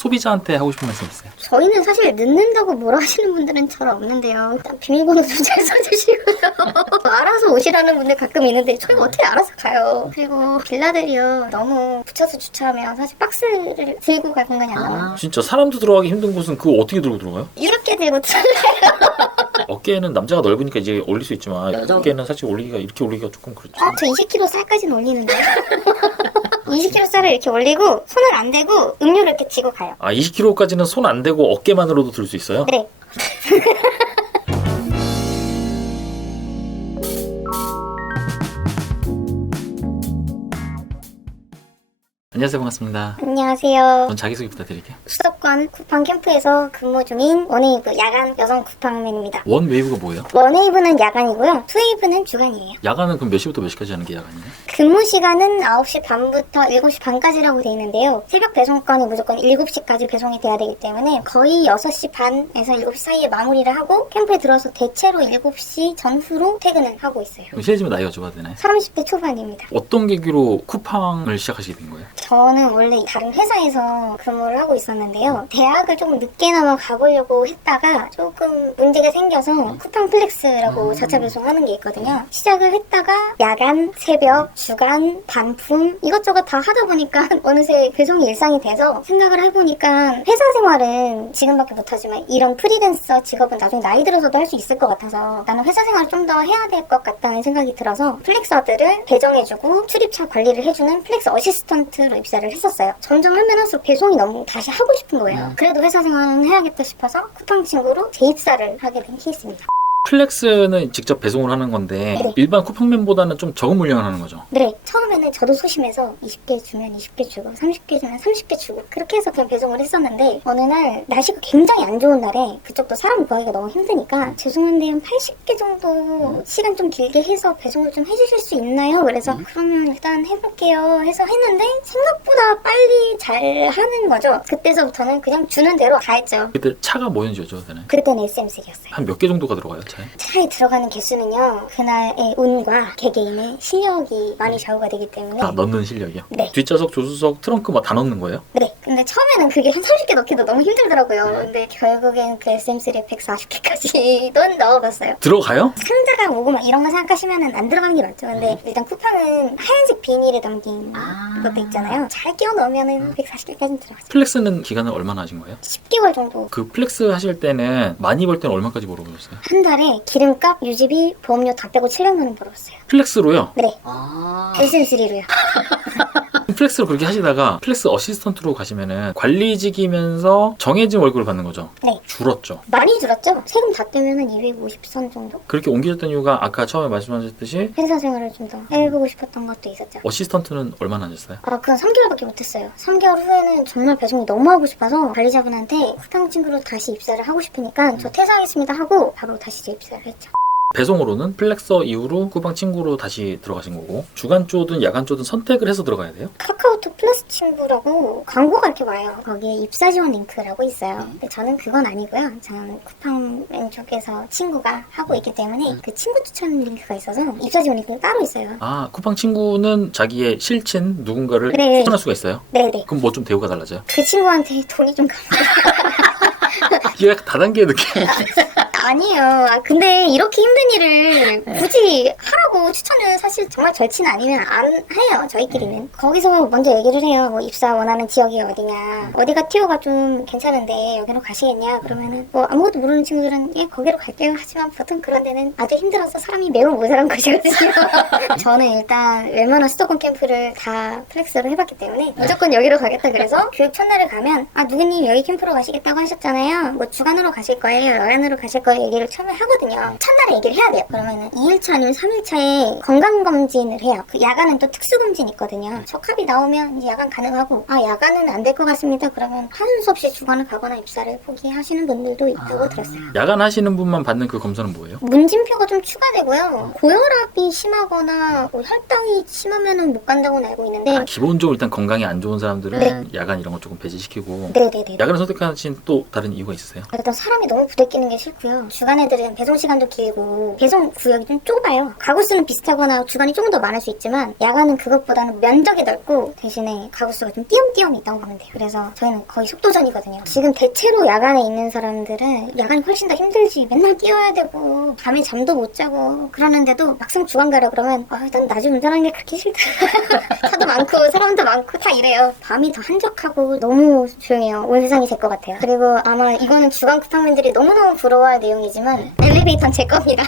소비자한테 하고 싶은 말씀 있어요? 저희는 사실 늦는다고 뭐라 하시는 분들은 잘 없는데요. 일단 비밀번호 좀 잘 써주시고요. 알아서 오시라는 분들 가끔 있는데 저희가 어떻게 알아서 가요. 그리고 빌라들이요. 너무 붙여서 주차하면 사실 박스를 들고 갈 공간이 안 남아요. 진짜 사람도 들어가기 힘든 곳은 그거 어떻게 들고 들어가요? 이렇게 들고 들어요. 어깨는 남자가 넓으니까 이제 올릴 수 있지만 여자- 어깨는 사실 올리기가 이렇게 올리기가 조금 그렇죠. 어, 저 20kg 쌀까지는 올리는데. 20kg 쌀을 이렇게 올리고 손을 안 대고 음료를 이렇게 쥐고 가요. 아 20kg까지는 손 안 대고 어깨만으로도 들 수 있어요? 네. 안녕하세요 반갑습니다. 안녕하세요. 전 자기소개 부탁드릴게요. 수도권 쿠팡 캠프에서 근무 중인 원웨이브 야간 여성 쿠팡맨입니다. 원 웨이브가 뭐예요? 원웨이브는 야간이고요. 투웨이브는 주간이에요. 야간은 그럼 몇 시부터 몇 시까지 하는 게 야간이에요? 근무 시간은 9시 반부터 7시 반까지라고 되어 있는데요. 새벽 배송건이 무조건 7시까지 배송이 돼야 되기 때문에 거의 6시 반에서 7시 사이에 마무리를 하고 캠프에 들어서 대체로 7시 전후로 퇴근을 하고 있어요. 그럼 실례지만 나이가 여쭤봐도 되나요? 30대 초반입니다. 어떤 계기로 쿠팡을 시작하시게 된 거예요? 저는 원래 다른 회사에서 근무를 하고 있었는데요. 대학을 조금 늦게나마 가보려고 했다가 조금 문제가 생겨서 쿠팡 플렉스라고 자차 배송하는 게 있거든요. 시작을 했다가 야간, 새벽, 주간, 반품 이것저것 다 하다 보니까 어느새 배송이 일상이 돼서 생각을 해보니까 회사 생활은 지금밖에 못하지만 이런 프리랜서 직업은 나중에 나이 들어서도 할 수 있을 것 같아서 나는 회사 생활을 좀 더 해야 될 것 같다는 생각이 들어서 플렉서들을 배정해주고 출입차 관리를 해주는 플렉스 어시스턴트로 입사를 했었어요. 점점 하면 할수록 배송이 너무 다시 하고 싶은 거예요. 그래도 회사 생활은 해야겠다 싶어서 쿠팡 친구로 재입사를 하게 된 케이스입니다. 플렉스는 직접 배송을 하는 건데 네. 일반 쿠팡맨보다는 좀 적은 물량을 하는 거죠. 네, 처음에는 저도 소심해서 20개 주면 20개 주고 30개 주면 30개 주고 그렇게 해서 그냥 배송을 했었는데 어느 날 날씨가 굉장히 안 좋은 날에 그쪽도 사람 구하기가 너무 힘드니까 죄송한데 한 80개 정도 시간 좀 길게 해서 배송을 좀 해주실 수 있나요? 그래서 그러면 일단 해볼게요 해서 했는데 생각보다 빨리 잘 하는 거죠. 그때서부터는 그냥 주는 대로 다 했죠. 그때 차가 뭐였는지 여쭤봐도 되나요? 그때는 SM3였어요. 한 몇 개 정도가 들어가요 차에? 차에 들어가는 개수는요 그날의 운과 개개인의 실력이 많이 좌우가 되기 때문에 다 넣는 실력이요? 네. 뒷좌석, 조수석, 트렁크 뭐다 넣는 거예요? 네. 근데 처음에는 그게 한 30개 넣기도 너무 힘들더라고요. 근데 결국엔 그 SM3 140개까지도 넣어봤어요. 들어가요? 상자가 오고 막 이런 거 생각하시면은 안 들어가는 게 맞죠. 근데 일단 쿠팡은 하얀색 비닐에 담긴 아. 것도 있잖아요. 잘 끼워 넣으면은 140개까지는 들어가죠. 플렉스는 기간을 얼마나 하신 거예요? 10개월 정도. 그 플렉스 하실 때는 많이 벌 때는 얼마까지 벌어보셨어요? 한 달에 기름값, 유지비, 보험료 다 빼고 700만 원 벌었어요. 플렉스로요? 네. 아. SM3로요. 플렉스로 그렇게 하시다가 플렉스 어시스턴트로 가시면은 관리직이면서 정해진 월급을 받는 거죠? 네. 줄었죠. 많이 줄었죠? 세금 다 떼면은 250선 정도? 그렇게 옮기셨던 이유가 아까 처음에 말씀하셨듯이 회사 생활을 좀 더 해보고 싶었던 것도 있었죠. 어시스턴트는 얼마나 하셨어요? 아, 그건 3개월밖에 못했어요. 3개월 후에는 정말 배송이 너무 하고 싶어서 관리자분한테 쿠팡 친구로 다시 입사를 하고 싶으니까 저 퇴사하겠습니다 하고 바로 다시 재입사를 했죠. 배송으로는 플렉서 이후로 쿠팡 친구로 다시 들어가신 거고 주간 쪽든 야간 쪽든 선택을 해서 들어가야 돼요? 카카오톡 플러스 친구라고 광고가 이렇게 와요. 거기에 입사 지원 링크라고 있어요. 근데 저는 그건 아니고요. 저는 쿠팡 왼쪽에서 친구가 하고 있기 때문에 그 친구 추천 링크가 있어서 입사 지원 링크가 따로 있어요. 아 쿠팡 친구는 자기의 실친 누군가를 네. 추천할 수가 있어요? 네네. 그럼 뭐 좀 대우가 달라져요? 그 친구한테 돈이 좀 가요. 이게 다단계 느낌 아니에요. 아, 근데 이렇게 힘든 일을 굳이 하라고 추천을 사실 정말 절친 아니면 안 해요. 저희끼리는. 거기서 먼저 얘기를 해요. 뭐 입사 원하는 지역이 어디냐. 어디가 티오가 좀 괜찮은데 여기로 가시겠냐. 그러면은 뭐 아무것도 모르는 친구들은 예 거기로 갈게요. 하지만 보통 그런 데는 아주 힘들어서 사람이 매우 모자란 곳이거든요. 저는 일단 웬만한 수도권 캠프를 다 플렉스로 해봤기 때문에 무조건 여기로 가겠다 그래서 교육 첫날에 가면 아 누구님 여기 캠프로 가시겠다고 하셨잖아요. 뭐 주간으로 가실 거예요. 여간으로 가실 거예요. 얘기를 처음에 하거든요. 첫날에 얘기를 해야 돼요. 그러면은 2일차 아니면 3일차에 건강검진을 해요. 그 야간은 또 특수검진 있거든요. 적합이 나오면 이제 야간 가능하고 아 야간은 안 될 것 같습니다. 그러면 하는 수 없이 주간을 가거나 입사를 포기하시는 분들도 있다고 들었어요. 야간 하시는 분만 받는 그 검사는 뭐예요? 문진표가 좀 추가되고요. 고혈압이 심하거나 뭐 혈당이 심하면은 못 간다고는 알고 있는데 아, 기본적으로 일단 건강이 안 좋은 사람들은 네. 야간 이런 거 조금 배제시키고 네네네. 야간을 선택하신 또 다른 이유가 있으세요? 일단 사람이 너무 부대끼는 게 싫고요. 주간 애들은 배송 시간도 길고 배송 구역이 좀 좁아요. 가구 수는 비슷하거나 주간이 조금 더 많을 수 있지만 야간은 그것보다는 면적이 넓고 대신에 가구 수가 좀 띄엄띄엄 있다고 보면 돼요. 그래서 저희는 거의 속도전이거든요. 지금 대체로 야간에 있는 사람들은 야간이 훨씬 더 힘들지. 맨날 뛰어야 되고 밤에 잠도 못 자고 그러는데도 막상 주간 가라 그러면 아, 난 낮에 운전하는 게 그렇게 싫다. 차도 많고 사람도 많고 다 이래요. 밤이 더 한적하고 너무 조용해요. 온 세상이 제것 같아요. 그리고 아마 이거는 주간 쿠팡맨들이 너무너무 부러워할 내용이지만 엘리베이터는 제 겁니다.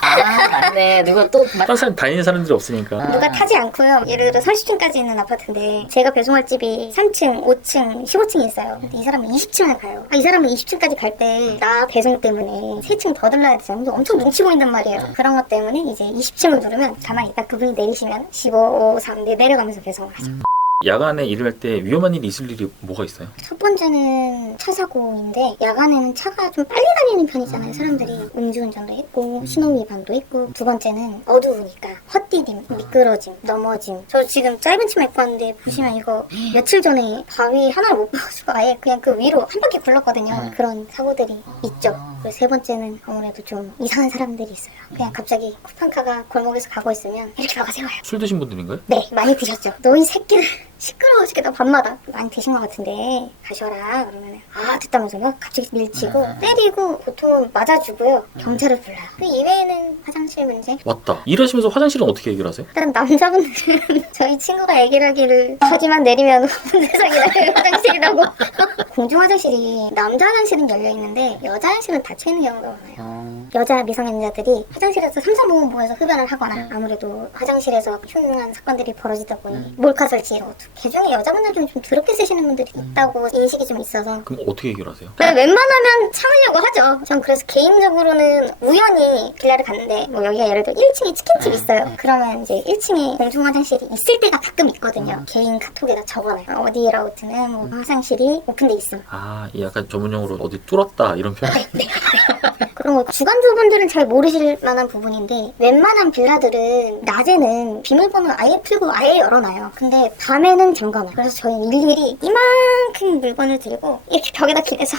아, 맞네. 누가 또 마- 다른 사람 다니는 사람들이 없으니까. 누가 타지 않고요. 예를 들어 30층까지 있는 아파트인데 제가 배송할 집이 3층, 5층, 15층이 있어요. 근데 이 사람은 20층을 가요. 아, 이 사람은 20층까지 갈 때 나 배송 때문에 3층 더 들러야 되잖아요. 엄청 눈치 보인단 말이에요. 그런 것 때문에 이제 20층을 누르면 가만히 있다 그분이 내리시면 15, 5, 3, 네 내려가면서 배송을 하죠. 야간에 일을 할 때 위험한 일이 있을 일이 뭐가 있어요? 첫 번째는 차 사고인데 야간에는 차가 좀 빨리 다니는 편이잖아요. 사람들이 음주운전도 했고 신호위반도 했고. 두 번째는 어두우니까 헛디딤 미끄러짐 넘어짐. 저 지금 짧은 치마 입고 왔는데 보시면 이거 며칠 전에 바위 하나를 못 봐가지고 아예 그냥 그 위로 한 바퀴 굴렀거든요. 그런 사고들이 있죠. 그리고 세 번째는 아무래도 좀 이상한 사람들이 있어요. 그냥 갑자기 쿠팡카가 골목에서 가고 있으면 이렇게 막아 세워요. 술 드신 분들인가요? 네, 많이 드셨죠. 너희 새끼들 시끄러워 죽겠다 밤마다 많이 드신 것 같은데 가셔라 그러면은 아 됐다면서요? 갑자기 밀치고 때리고 보통은 맞아주고요 경찰을 불러요. 그 이외에는 화장실 문제. 왔다. 일하시면서 화장실은 어떻게 해결하세요? 다른 남자분들은 저희 친구가 얘기를 하기를 하지만 내리면 온 세상이 나의 화장실이라고 공중 화장실이 남자 화장실은 열려 있는데 여자 화장실은 닫혀 있는 경우가 많아요. 어, 여자 미성년자들이 화장실에서 삼삼오오 모여서 흡연을 하거나 아무래도 화장실에서 흉흉한 사건들이 벌어지다 보니 몰카 설치 이런 것도 개중에 여자분들 중에 좀 더럽게 쓰시는 분들이 있다고 인식이 좀 있어서 그럼 어떻게 해결하세요? 네, 웬만하면 참으려고 하죠. 전 그래서 개인적으로는 우연히 빌라를 갔는데 뭐 여기가 예를 들어 1층에 치킨집 있어요. 그러면 이제 1층에 공중 화장실이 있을 때가 가끔 있거든요. 개인 카톡에다 적어놔요. 어디 라우트는 뭐 화장실이 오픈돼 있음. 아, 이 약간 전문용어로 어디 뚫었다 이런 표현. 그런 거 주간주분들은 잘 모르실 만한 부분인데 웬만한 빌라들은 낮에는 비밀번호 아예 풀고 아예 열어놔요. 근데 밤에 는 잠가놔요. 그래서 저희 일일이 이만큼 물건을 들고 이렇게 벽에다 기대서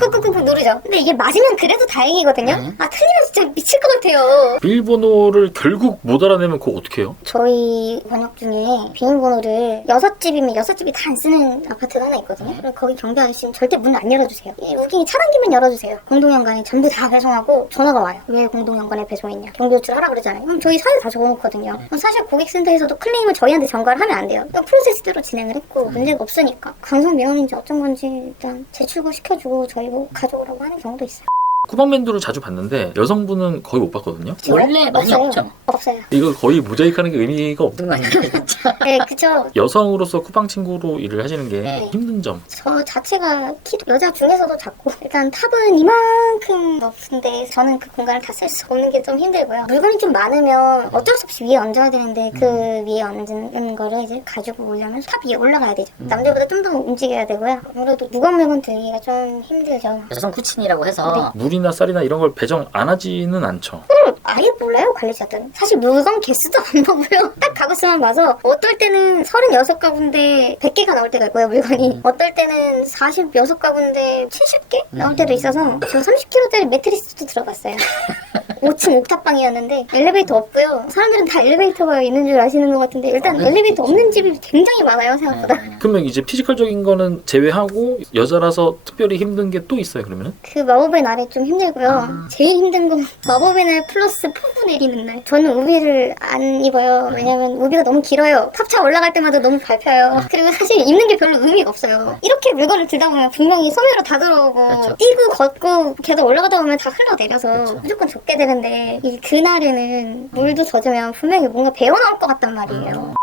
꾹꾹꾹꾹 누르죠. 근데 이게 맞으면 그래도 다행이거든요. 네. 아 틀리면 진짜 미칠 것 같아요. 비밀번호를 결국 못 알아내면 그거 어떻게 해요? 저희 번역 중에 비밀번호를 여섯 집이면 여섯 집이 다 안 쓰는 아파트가 하나 있거든요. 그럼 거기 경비 아저씨는 절대 문을 안 열어주세요. 이 우기이 차단기만 열어주세요. 공동연관에 전부 다 배송하고 전화가 와요. 왜 공동연관에 배송했냐? 경비 조치하라 그러잖아요. 그럼 저희 사유 다 적어놓거든요. 그럼 사실 고객센터에서도 클레임을 저희한테 전가를 하면 안 돼요. 프로세스 대로 진행을 했고 문제가 없으니까 강성 민원인지 어쩐 건지 일단 제출고 시켜주고 저희 뭐 가져오라고 하는 경우도 있어요. 쿠팡맨들을 자주 봤는데 여성분은 거의 못 봤거든요. 원래 많이 없어요. 없죠. 없어요. 이거 거의 모자이크하는 게 의미가 없. 무슨 말인지 네, 그쵸. 여성으로서 쿠팡 친구로 일을 하시는 게 네. 힘든 점. 저 자체가 키도 여자 중에서도 작고 일단 탑은 이만큼 높은데 저는 그 공간을 다 쓸 수 없는 게 좀 힘들고요 물건이 좀 많으면 어쩔 수 없이 위에 얹어야 되는데 그 위에 얹는 거를 이제 가지고 오려면 탑 위에 올라가야 되죠 남들보다 좀 더 움직여야 되고요 아무래도 무거운 물건 들기가 좀 힘들죠 여성 쿠친이라고 해서 물이나 쌀이나 이런 걸 배정 안 하지는 않죠. 아예 몰라요 관리자들은? 사실 물건 개수도 안 보고요. 딱 가구수만 봐서 어떨 때는 36가구인데 100개가 나올 때가 있고요 물건이. 어떨 때는 46가구인데 70개 나올 때도 있어서 저 30kg짜리 매트리스도 들어갔어요. 5층 옥탑방이었는데 엘리베이터 없고요. 사람들은 다 엘리베이터가 있는 줄 아시는 것 같은데 일단 엘리베이터 없는 집이 굉장히 많아요 생각보다. 그러면 이제 피지컬적인 거는 제외하고 여자라서 특별히 힘든 게 또 있어요. 그러면은? 그 마법의 날이 좀 힘들고요. 제일 힘든 건 마법의 날 플러스 폭우 내리는 날. 저는 우비를 안 입어요. 왜냐면 우비가 너무 길어요. 탑차 올라갈 때마다 너무 밟혀요. 그리고 사실 입는 게 별로 의미가 없어요. 이렇게 물건을 들다 보면 분명히 소매로 다 들어오고 그렇죠. 뛰고 걷고 계속 올라가다 보면 다 흘러내려서 무조건 좁게 되는데 이 그날에는 물도 젖으면 분명히 뭔가 배어 나올 것 같단 말이에요.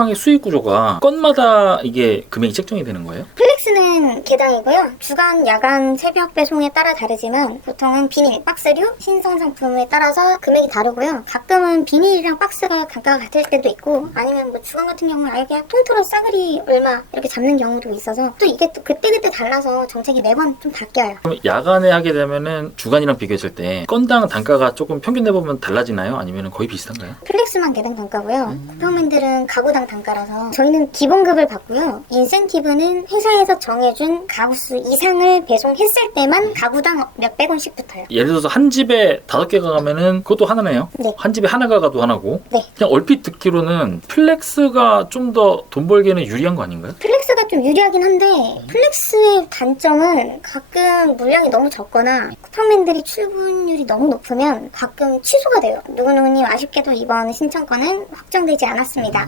쿠팡의 수익 구조가 건마다 이게 금액이 책정이 되는 거예요? 플렉스는 개당이고요. 주간, 야간, 새벽 배송에 따라 다르지만 보통은 비닐, 박스류, 신성 상품에 따라서 금액이 다르고요. 가끔은 비닐이랑 박스가 단가가 같을 때도 있고 아니면 뭐 주간 같은 경우는 아예 그냥 통틀어 싸그리 얼마 이렇게 잡는 경우도 있어서 또 이게 또 그때그때 달라서 정책이 매번 좀 바뀌어요. 그럼 야간에 하게 되면은 주간이랑 비교했을 때 건당 단가가 조금 평균 내보면 달라지나요? 아니면 거의 비슷한가요? 플렉스만 개당 단가고요. 쿠팡맨들은 가구당 단가라서 저희는 기본급을 받고요. 인센티브는 회사에서 정해준 가구수 이상을 배송했을 때만 가구당 몇백 원씩 붙어요. 예를 들어서 한 집에 다섯 개가 가면은 그것도 하나네요. 네. 한 집에 하나가 가도 하나고. 네. 그냥 얼핏 듣기로는 플렉스가 좀 더 돈 벌기에는 유리한 거 아닌가요? 플렉스가 좀 유리하긴 한데 플렉스의 단점은 가끔 물량이 너무 적거나 쿠팡맨들이 출근율이 너무 높으면 가끔 취소가 돼요. 누구누구님 아쉽게도 이번 신청권은 확정되지 않았습니다.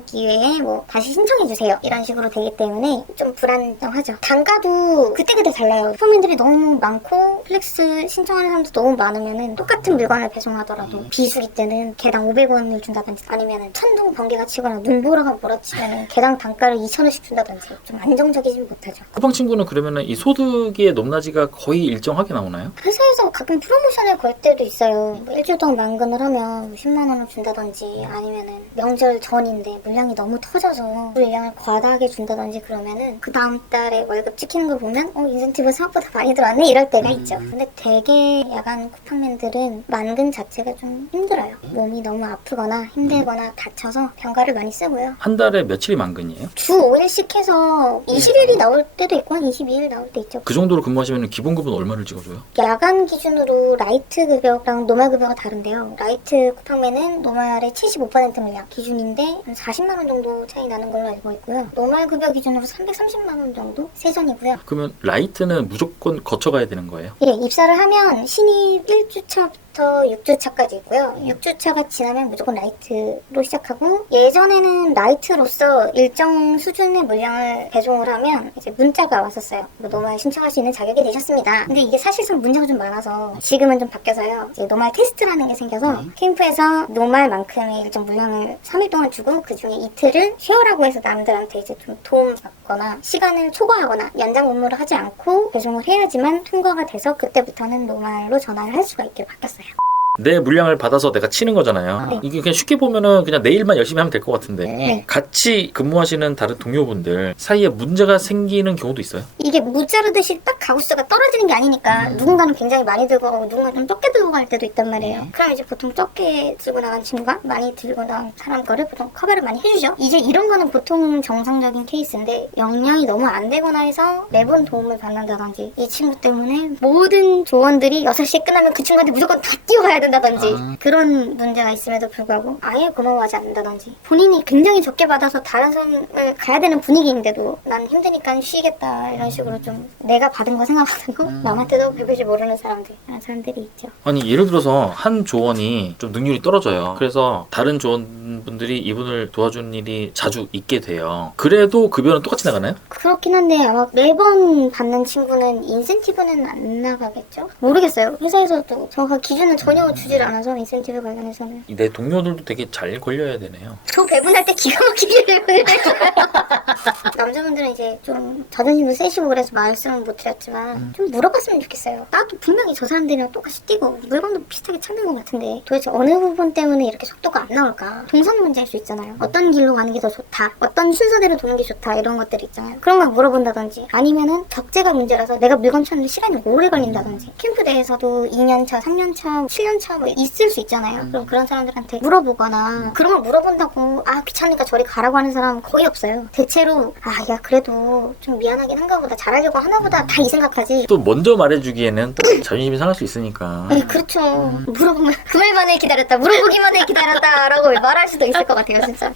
다음 기회에 뭐 다시 신청해주세요. 이런 식으로 되기 때문에 좀 불안정하죠. 단가도 그때그때 달라요. 쿠팡맨들이 너무 많고 플렉스 신청하는 사람도 너무 많으면은 똑같은 물건을 배송하더라도 비수기 때는 개당 500원을 준다든지 아니면은 천둥 번개가 치거나 눈보라가 몰아치면 개당 단가를 2,000원씩 준다든지 좀 안정적이진 못하죠. 쿠팡 친구는 그러면은 이 소득의 높낮이가 거의 일정하게 나오나요? 회사에서 가끔 프로모션을 걸 때도 있어요. 뭐 일주일 동안 만근을 하면 뭐 10만 원을 준다든지 아니면은 명절 전인데 물량이 너무 터져서 물량을 과다하게 준다든지 그러면은 그 다음 달에 월급 찍히는 걸 보면 어 인센티브 생각보다 많이 들어왔네 이럴 때가 있죠. 근데 되게 야간 쿠팡맨들은 만근 자체가 좀 힘들어요. 몸이 너무 아프거나 힘들거나 다쳐서 병가를 많이 쓰고요. 한 달에 며칠이 만근이에요? 주 5일씩 해서 20일이 나올 때도 있고 한 22일 나올 때 있죠. 그 정도로 근무하시면 기본급은 얼마를 찍어줘요? 야간 기준으로 라이트 급여랑 노말 급여가 다른데요. 라이트 쿠팡맨은 노말의 75% 물량 기준인데 한 40만 원 정도 차이 나는 걸로 알고 있고요. 노말 급여 기준으로 330만 원 정도 세전이고요. 그러면 라이트는 무조건 거쳐가야 되는 거예요? 예, 입사를 하면 신입 1주차 부터 6주차까지 있고요. 6주차가 지나면 무조건 라이트로 시작하고 예전에는 라이트로서 일정 수준의 물량을 배송을 하면 이제 문자가 왔었어요. 뭐 노말 신청할 수 있는 자격이 되셨습니다. 근데 이게 사실상 문제가 좀 많아서 지금은 좀 바뀌어서요. 이제 노말 테스트라는 게 생겨서 캠프에서 노말만큼의 일정 물량을 3일 동안 주고 그 중에 이틀을 쉐어라고 해서 남들한테 이제 좀 도움 받 거나 시간을 초과하거나 연장 업무를 하지 않고 배송을 해야지만 통과가 돼서 그때부터는 노말로 전환을 할 수가 있게 바뀌었어요. 내 물량을 받아서 내가 치는 거잖아요. 네. 이게 그냥 쉽게 보면은 그냥 내 일만 열심히 하면 될 것 같은데 네. 같이 근무하시는 다른 동료분들 사이에 문제가 생기는 경우도 있어요? 이게 무자르듯이 딱 가구수가 떨어지는 게 아니니까 누군가는 굉장히 많이 들고 가고 누군가는 좀 적게 들고 갈 때도 있단 말이에요. 그럼 이제 보통 적게 들고 나간 친구가 많이 들고 나간 사람 거를 보통 커버를 많이 해주죠. 이제 이런 거는 보통 정상적인 케이스인데 역량이 너무 안 되거나 해서 매번 도움을 받는다든지 이 친구 때문에 모든 조언들이 6시에 끝나면 그 친구한테 무조건 다 뛰어가야 된다 든지 아. 그런 문제가 있음에도 불구하고 아예 고마워하지 않는다든지 본인이 굉장히 적게 받아서 다른 선을 가야 되는 분위기인데도 난 힘드니까 쉬겠다 이런 식으로 좀 내가 받은 거 생각하고 남한테도 배부지 모르는 사람들 그런 사람들이 있죠 아니 예를 들어서 한 조원이 좀 능률이 떨어져요. 그래서 다른 조원분들이 이분을 도와주는 일이 자주 있게 돼요. 그래도 급여는 똑같이 나가나요? 그렇긴 한데 아마 매번 받는 친구는 인센티브는 안 나가겠죠? 모르겠어요 회사에서도 정확한 기준은 전혀 주질 않아서 인센티브 관련해서는 내 동료들도 되게 잘 걸려야 되네요. 저 배분할 때 기가 막히게 배분을 해줘요. 남자분들은 이제 좀 자존심도 세시고 그래서 말씀은 못 드렸지만 좀 물어봤으면 좋겠어요. 나도 분명히 저 사람들이랑 똑같이 뛰고 물건도 비슷하게 찾는 것 같은데 도대체 어느 부분 때문에 이렇게 속도가 안 나올까? 동선 문제일 수 있잖아요. 어떤 길로 가는 게 더 좋다. 어떤 순서대로 도는 게 좋다. 이런 것들이 있잖아요. 그런 걸 물어본다든지 아니면은 적재가 문제라서 내가 물건 찾는데 시간이 오래 걸린다든지 캠프 내에서도 2년 차, 3년 차, 7년 차뭐 있을 수 있잖아요. 그럼 그런 사람들한테 물어보거나 그런 걸 물어본다고 아 귀찮으니까 저리 가라고 하는 사람은 거의 없어요. 대체로 아 야 그래도 좀 미안하긴 한가 보다 잘하려고 하나 보다 다 이 생각하지. 또 먼저 말해주기에는 또 자존심이 상할 수 있으니까. 네, 그렇죠. 물어보면 그 말만을 기다렸다. 물어보기만 해 기다렸다라고 말할 수도 있을 것 같아요, 진짜.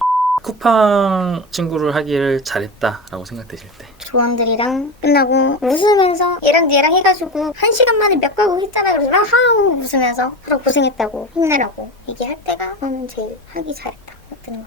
쿠팡 친구를 하기를 잘했다라고 생각되실 때. 조원들이랑 끝나고 웃으면서 얘랑 얘랑 해가지고 한 시간 만에 몇 가구 했잖아. 그래서 막 하우 웃으면서 그럼 고생했다고 힘내라고 얘기할 때가 저는 제일 하기 잘했다. 것 같아요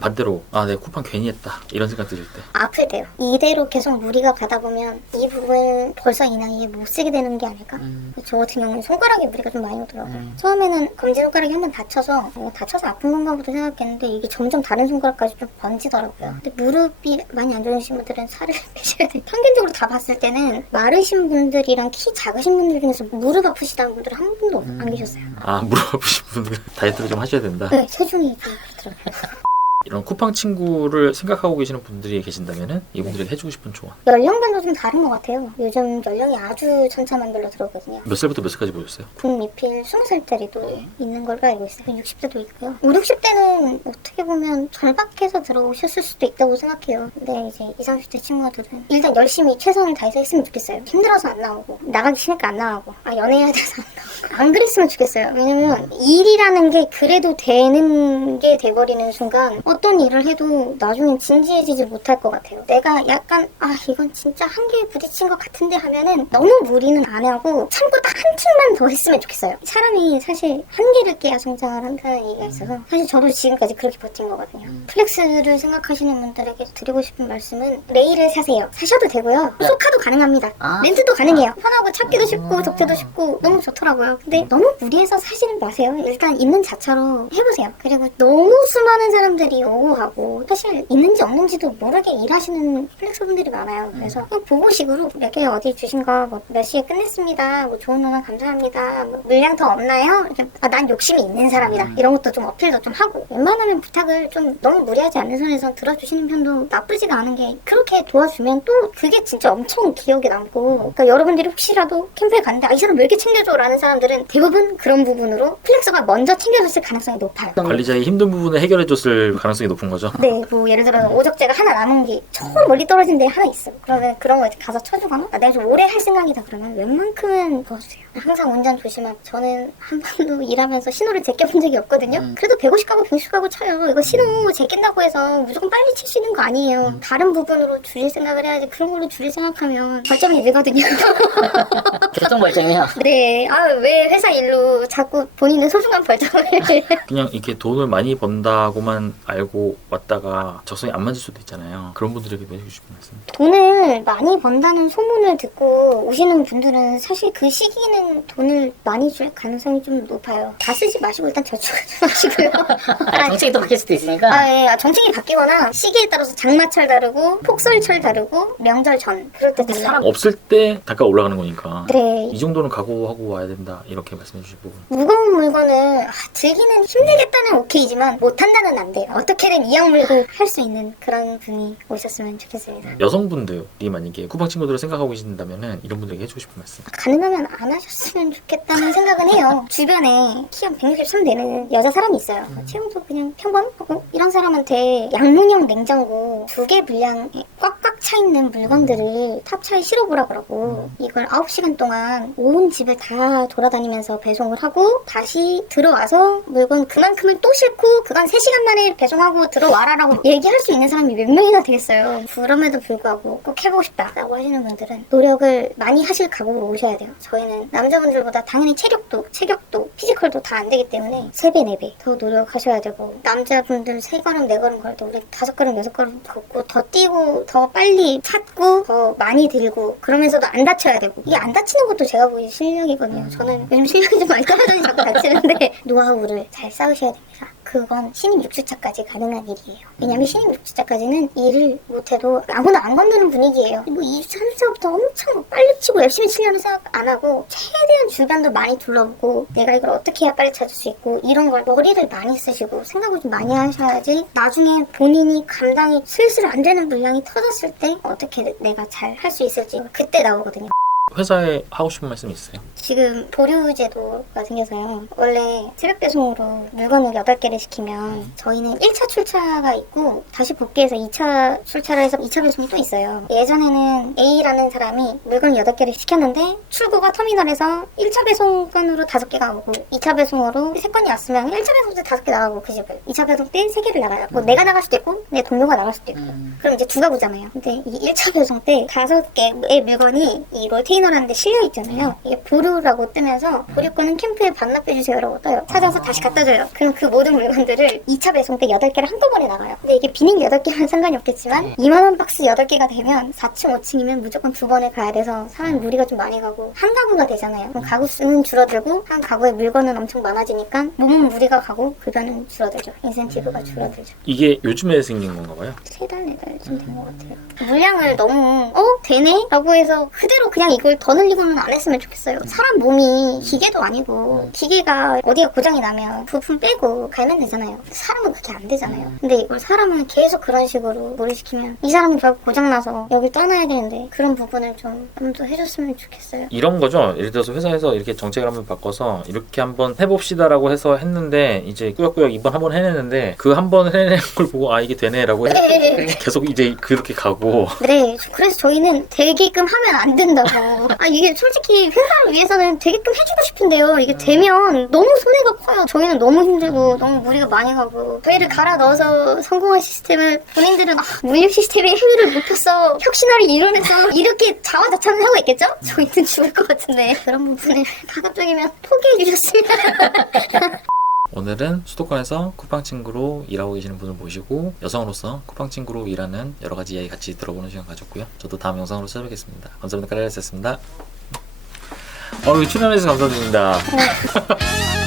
반대로 아 내가 쿠팡 괜히 했다. 이런 생각 드실 때. 아플 때요? 이대로 계속 무리가 가다 보면 이 부분 벌써 이 나이에 못 쓰게 되는 게 아닐까? 저 같은 경우는 손가락에 무리가 좀 많이 오더라고요. 처음에는 검지 손가락이 한 번 다쳐서 어, 다쳐서 아픈 건가 보다 생각했는데 이게 점점 다른 손가락까지 좀 번지더라고요. 근데 무릎이 많이 안 좋으신 분들은 살을 빼셔야 돼요. 평균적으로 다 봤을 때는 마르신 분들이랑 키 작으신 분들 중에서 무릎 아프시다는 분들은 한 분도 안 계셨어요. 아 무릎 아프신 분들. 다이어트를 좀 하셔야 된다. 네 체중이 좀 그렇더라고요 이런 쿠팡 친구를 생각하고 계시는 분들이 계신다면은 이분들에게 해주고 싶은 조언. 연령별로 좀 다른 것 같아요. 요즘 연령이 아주 천차만별로 들어오거든요. 몇 살부터 몇 살까지 보셨어요? 북미필 20살짜리도 있는 걸로 알고 있어요. 60대도 있고요. 5, 60대는 어떻게 보면 절박해서 들어오셨을 수도 있다고 생각해요. 근데 이제 20, 30대 친구들은 일단 열심히 최선을 다해서 했으면 좋겠어요. 힘들어서 안 나오고 나가기 싫으니까 안 나가고 아 연애해야 돼서 안 나오고 안 그랬으면 좋겠어요. 왜냐면 일이라는 게 그래도 되는 게 돼버리는 순간 어떤 일을 해도 나중엔 진지해지지 못할 것 같아요. 내가 약간 아 이건 진짜 한계에 부딪힌 것 같은데 하면은 너무 무리는 안 하고 참고 딱한 층만 더 했으면 좋겠어요. 사람이 사실 한계를 깨야 성장을 한다는 얘기가 있어서 사실 저도 지금까지 그렇게 버틴 거거든요. 플렉스를 생각하시는 분들에게 드리고 싶은 말씀은 레일을 사세요. 사셔도 되고요. 소카도 가능합니다. 아. 렌트도 가능해요. 편하고 찾기도 쉽고 적재도 쉽고 너무 좋더라고요. 근데 너무 무리해서 사시는 마세요. 일단 있는 자체로 해보세요. 그리고 너무 수많은 사람들이 가고 사실 있는지 없는지도 모르게 일하시는 플렉스 분들이 많아요. 그래서 그냥 보고식으로 몇 개 어디 주신 거 몇 시에 끝냈습니다. 뭐 좋은 누나 감사합니다. 뭐 물량 더 없나요? 이렇게 아, 난 욕심이 있는 사람이다. 이런 것도 좀 어필도 좀 하고 웬만하면 부탁을 좀 너무 무리하지 않는 선에서 들어주시는 편도 나쁘지가 않은 게 그렇게 도와주면 또 그게 진짜 엄청 기억에 남고 그러니까 여러분들이 혹시라도 캠프에 갔는데 아, 이 사람 왜 이렇게 챙겨줘? 라는 사람들은 대부분 그런 부분으로 플렉서가 먼저 챙겨줬을 가능성이 높아요. 관리자의 힘든 부분을 해결해줬을 가능성이 높은 거죠. 네, 뭐 예를 들어 오적제가 하나 남은 게 저 멀리 떨어진 데 하나 있어. 그러면 그런 거 이제 가서 쳐주거나 아, 내가 좀 오래 할 생각이다 그러면 웬만큼은 도와주세요. 항상 운전 조심하고 저는 한 번도 일하면서 신호를 제껴본 적이 없거든요. 그래도 150 가고 160 가고 쳐요. 이거 신호 제낀다고 해서 무조건 빨리 칠 수 있는 거 아니에요. 다른 부분으로 줄일 생각을 해야지 그런 걸로 줄일 생각하면 벌점이 늘거든요. 교통 벌점이요. 네, 아 왜 회사 일로 자꾸 본인의 소중한 벌점을 그냥 이렇게 돈을 많이 번다고만 알고 왔다가 적성이 안 맞을 수도 있잖아요. 그런 분들에게 해주고 싶은 말씀. 돈을 많이 번다는 소문을 듣고 오시는 분들은 사실 그 시기는 돈을 많이 줄 가능성이 좀 높아요. 다 쓰지 마시고 일단 저축하지 마시고요. 아, 정책이 또 바뀔 수도 있으니까. 아, 예. 아, 정책이 바뀌거나 시기에 따라서 장마철 다르고 폭설철 다르고 명절 전 그럴 때 달라요. 없을 때 단가 올라가는 거니까. 네. 이 정도는 각오하고 와야 된다 이렇게 말씀해 주실 부분. 무거운 물건을 아, 들기는 힘들겠다는 오케이지만 못한다는 안 돼요. 어떻게든 이악 물고 할 수 있는 그런 분이 오셨으면 좋겠습니다. 여성분들이 만약에 쿠팡 친구들을 생각하고 계신다면은 이런 분들에게 해주고 싶은 말씀. 가능하면 안 하셨으면 좋겠다는 생각은 해요. 주변에 키 한 163 되는 여자 사람이 있어요. 체형도 그냥 평범하고 이런 사람한테 양문형 냉장고 두 개 분량에 꽉꽉 차 있는 물건들을 탑차에 실어보라 그러고 이걸 9시간 동안 온 집을 다 돌아다니면서 배송을 하고 다시 들어와서 물건 그만큼을 또 싣고 그간 3시간 만에 배송 하고 들어와라라고 얘기할 수 있는 사람이 몇 명이나 되겠어요. 그럼에도 불구하고 꼭 해보고 싶다라고 하시는 분들은 노력을 많이 하실 각오로 오셔야 돼요. 저희는 남자분들보다 당연히 체력도, 체격도, 피지컬도 다 안 되기 때문에 3배, 4배 더 노력하셔야 되고 남자분들 3걸음, 4걸음 걸도 우리 5걸음, 6걸음 걷고 더 뛰고 더 빨리 찾고 더 많이 들고 그러면서도 안 다쳐야 되고 이게 안 다치는 것도 제가 보기엔 실력이거든요. 저는 요즘 실력이 좀 많이 떨어져서 자꾸 다치는데 노하우를 잘 쌓으셔야 됩니다. 그건 신입 6주차까지 가능한 일이에요. 왜냐면 신입 6주차까지는 일을 못해도 아무나 안 건드는 분위기예요. 뭐 2주차, 3주차부터 엄청 빨리 치고 열심히 치려는 생각 안 하고 최대한 주변도 많이 둘러보고 내가 이걸 어떻게 해야 빨리 찾을 수 있고 이런 걸 머리를 많이 쓰시고 생각을 좀 많이 하셔야지 나중에 본인이 감당이 슬슬 안 되는 물량이 터졌을 때 어떻게 내가 잘 할 수 있을지 그때 나오거든요. 회사에 하고 싶은 말씀 있어요? 지금 보류제도가 생겨서요. 원래 새벽 배송으로 물건을 8개를 시키면 저희는 1차 출차가 있고 다시 복귀해서 2차 출차를 해서 2차 배송이 또 있어요. 예전에는 A라는 사람이 물건 8개를 시켰는데 출고가 터미널에서 1차 배송건으로 5개가 오고 2차 배송으로 3건이 왔으면 1차 배송 때 5개 나가고 그 집을 2차 배송 때 3개를 나가요. 뭐 내가 나갈 수도 있고 내 동료가 나갈 수도 있고 음. 그럼 이제 두 가구잖아요. 근데 이 1차 배송 때 다섯 개의 물건이 이 롤테이너 라는 데 실려 있잖아요. 이게 보류라고 뜨면서 보류권은 캠프에 반납해주세요라고 떠요. 찾아서 다시 갖다 줘요. 그럼 그 모든 물건들을 2차 배송 때 8개를 한꺼번에 나가요. 근데 이게 비닐 8개면 상관이 없겠지만 2만원 박스 8개가 되면 4층, 5층이면 무조건 두 번에 가야 돼서 사람 무리가 좀 많이 가고 한 가구가 되잖아요. 그럼 가구 수는 줄어들고 한 가구에 물건은 엄청 많아지니까 몸은 무리가 가고 급여는 줄어들죠. 인센티브가 줄어들죠. 이게 요즘에 생긴 건가 봐요. 세 달, 네 달쯤 된 것 같아요. 물량을 너무, 어? 되네? 라고 해서 그대로 그냥 이걸 인력을 더 늘리고는 안 했으면 좋겠어요. 사람 몸이 기계도 아니고 기계가 어디가 고장이 나면 부품 빼고 갈면 되잖아요. 사람은 그게 안 되잖아요. 근데 이걸 사람은 계속 그런 식으로 무리시키면 이 사람이 결국 고장나서 여길 떠나야 되는데 그런 부분을 좀좀더 해줬으면 좋겠어요. 이런 거죠. 예를 들어서 회사에서 이렇게 정책을 한번 바꿔서 이렇게 한번 해봅시다라고 해서 했는데 이제 꾸역꾸역 이번 한번 해냈는데 그 한 번 해낸 걸 보고 아 이게 되네라고 해- 네. 계속 이제 그렇게 가고 네, 그래서 저희는 되게끔 하면 안 된다고. 아, 이게 솔직히 회사를 위해서는 되게끔 해주고 싶은데요. 이게 되면 너무 손해가 커요. 저희는 너무 힘들고 너무 무리가 많이 가고 저희를 갈아 넣어서 성공한 시스템을 본인들은 아, 물류 시스템에 효율을 높였어. 혁신화를 이뤄내서 이렇게 자화자찬을 하고 있겠죠? 저희는 죽을 것 같은데 그런 부분을 가급적이면 포기해 주셨으면. 오늘은 수도권에서 쿠팡 친구로 일하고 계시는 분을 모시고 여성으로서 쿠팡 친구로 일하는 여러 가지 이야기 같이 들어보는 시간 가졌고요. 저도 다음 영상으로 찾아뵙겠습니다. 감사합니다. 까라리였습니다. 어, 출연해주셔서 감사드립니다.